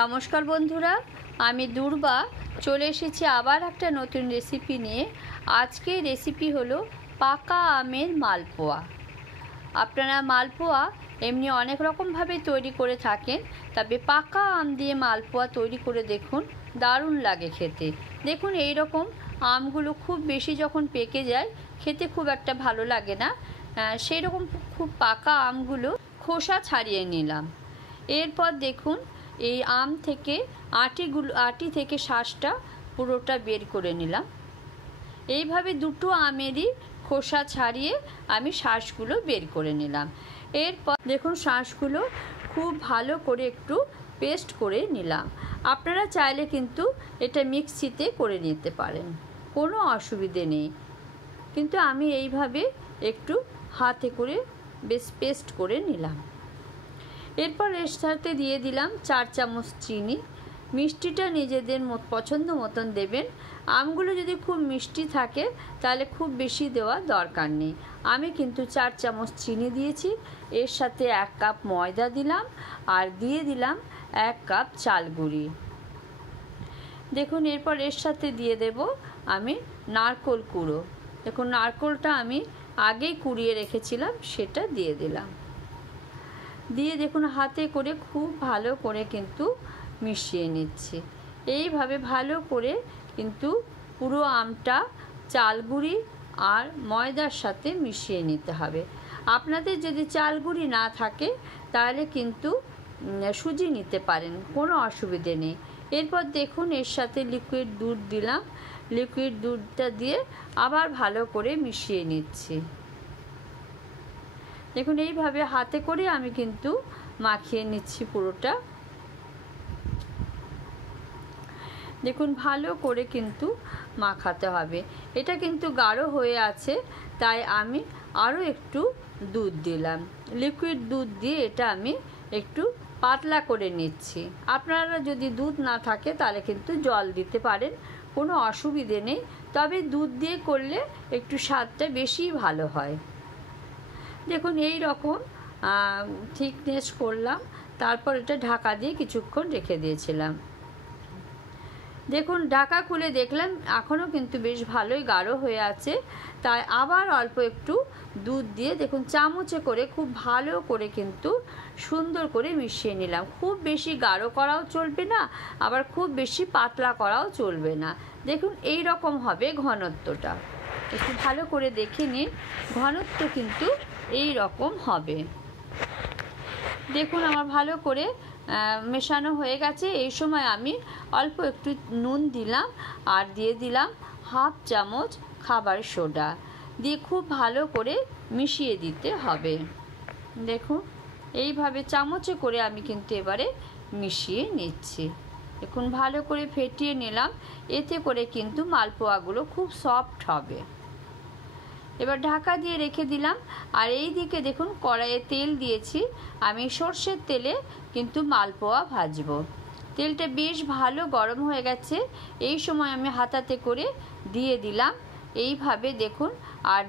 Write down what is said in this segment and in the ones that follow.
নমস্কার বন্ধুরা, আমি দুর্বা চলে এসেছি আবার একটা নতুন রেসিপি নিয়ে। আজকের রেসিপি হলো পাকা আমের মালপোয়া। আপনারা মালপোয়া এমনি অনেক রকমভাবে তৈরি করে থাকেন, তবে পাকা আম দিয়ে মালপোয়া তৈরি করে দেখুন, দারুণ লাগে খেতে। দেখুন এই রকম আমগুলো খুব বেশি যখন পেকে যায় খেতে খুব একটা ভালো লাগে না, সেই রকম খুব পাকা আমগুলো খোসা ছাড়িয়ে নিলাম। এরপর দেখুন এই আম থেকে আটি থেকে শাঁসটা পুরোটা বের করে নিলাম। এইভাবে দুটো আমেরই খোসা ছাড়িয়ে আমি শাঁসগুলো বের করে নিলাম। এরপর দেখুন শাঁসগুলো খুব ভালো করে একটু পেস্ট করে নিলাম। আপনারা চাইলে কিন্তু এটা মিক্সিতে করে নিতে পারেন, কোনো অসুবিধে নেই, কিন্তু আমি এইভাবে একটু হাতে করে বেশ পেস্ট করে নিলাম। এরপর এর সাথে দিয়ে দিলাম 4 চামচ চিনি। মিষ্টিটা নিজেদের পছন্দ মতন দেবেন। আমগুলো যদি খুব মিষ্টি থাকে তাহলে খুব বেশি দেওয়া দরকার নেই। আমি কিন্তু 4 চামচ চিনি দিয়েছি। এর সাথে 1 কাপ ময়দা দিলাম আর দিয়ে দিলাম 1 কাপ চাল গুঁড়ি। দেখুন এরপর এর সাথে দিয়ে দেব আমি নারকেল কুড়ো। দেখুন নারকেলটা আমি আগেই কুড়িয়ে রেখেছিলাম, সেটা দিয়ে দিলাম। দিয়ে দেখুন হাতে করে খুব ভালো করে কিন্তু মিশিয়ে নিচ্ছি। এইভাবে ভালো করে কিন্তু পুরো আমটা চাল গুঁড়ি আর ময়দার সাথে মিশিয়ে নিতে হবে। আপনাদের যদি চাল গুঁড়ি না থাকে তাহলে কিন্তু সুজি নিতে পারেন, কোনো অসুবিধে নেই। এরপর দেখুন এর সাথে লিকুইড দুধ দিলাম। লিকুইড দুধটা দিয়ে আবার ভালো করে মিশিয়ে নিচ্ছি। দেখুন এইভাবে হাতে করে আমি কিন্তু মাখিয়ে নিচ্ছি পুরোটা। দেখুন ভালো করে কিন্তু মাখাতে হবে। এটা কিন্তু গাঢ় হয়ে আছে, তাই আমি আরও একটু দুধ দিলাম। লিকুইড দুধ দিয়ে এটা আমি একটু পাতলা করে নিচ্ছি। আপনারা যদি দুধ না থাকে তাহলে কিন্তু জল দিতে পারেন, কোনো অসুবিধে নেই, তবে দুধ দিয়ে করলে একটু স্বাদটা বেশি ভালো হয়। দেখুন এই রকম থিকনেস করলাম, তারপর এটা ঢাকা দিয়ে কিছুক্ষণ রেখে দিয়েছিলাম। দেখুন ঢাকা খুলে দেখলাম এখনও কিন্তু বেশ ভালোই গাঢ় হয়ে আছে, তাই আবার অল্প একটু দুধ দিয়ে দেখুন চামচে করে খুব ভালো করে কিন্তু সুন্দর করে মিশিয়ে নিলাম। খুব বেশি গাঢ় করাও চলবে না, আবার খুব বেশি পাতলা করাও চলবে না। দেখুন এই রকম হবে ঘনত্বটা, একটু ভালো করে দেখে নিন। ঘনত্ব কিন্তু এই রকম হবে। দেখুন আমার ভালো করে মেশানো হয়ে গেছে। এই সময় আমি অল্প একটু নুন দিলাম আর দিয়ে দিলাম 1/2 চামচ খাবার সোডা দিয়ে খুব ভালো করে মিশিয়ে দিতে হবে। দেখুন এইভাবে চামচে করে আমি কিন্তু এবারে মিশিয়ে নিচ্ছি। দেখুন ভালো করে ফেটিয়ে নিলাম, এতে করে কিন্তু মালপোয়াগুলো খুব সফট হবে। এবার ঢাকা দিয়ে রেখে দিলাম। আর এই দিকে দেখুন কড়াইয়ে তেল দিয়েছি, আমি সর্ষের তেলে কিন্তু মালপোয়া ভাজবো। তেলটা বেশ ভালো গরম হয়ে গেছে। এই সময় আমি হাতাতে করে দিয়ে দিলাম এইভাবে দেখুন, আর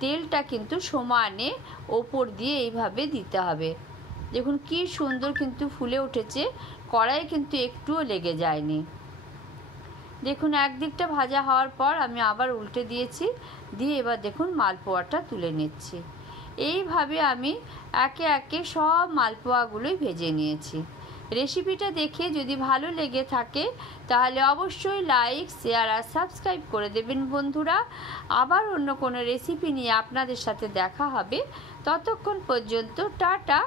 তেলটা কিন্তু সমানে ওপর দিয়ে এইভাবে দিতে হবে। দেখুন কি সুন্দর কিন্তু ফুলে উঠেছে, কড়াই কিন্তু একটুও লেগে যায়নি। দেখুন একদিকটা ভাজা হওয়ার পর আমি আবার উল্টে দিয়েছি, দিয়ে এবার দেখুন মালপোয়াটা তুলে নিচ্ছি। এইভাবে আমি একে একে সব মালপোয়াগুলোই ভেজে নিয়েছি। রেসিপিটা দেখে যদি ভালো লেগে থাকে তাহলে অবশ্যই লাইক, শেয়ার আর সাবস্ক্রাইব করে দেবেন বন্ধুরা। আবার অন্য কোনো রেসিপি নিয়ে আপনাদের সাথে দেখা হবে। ততক্ষণ পর্যন্ত টাটা।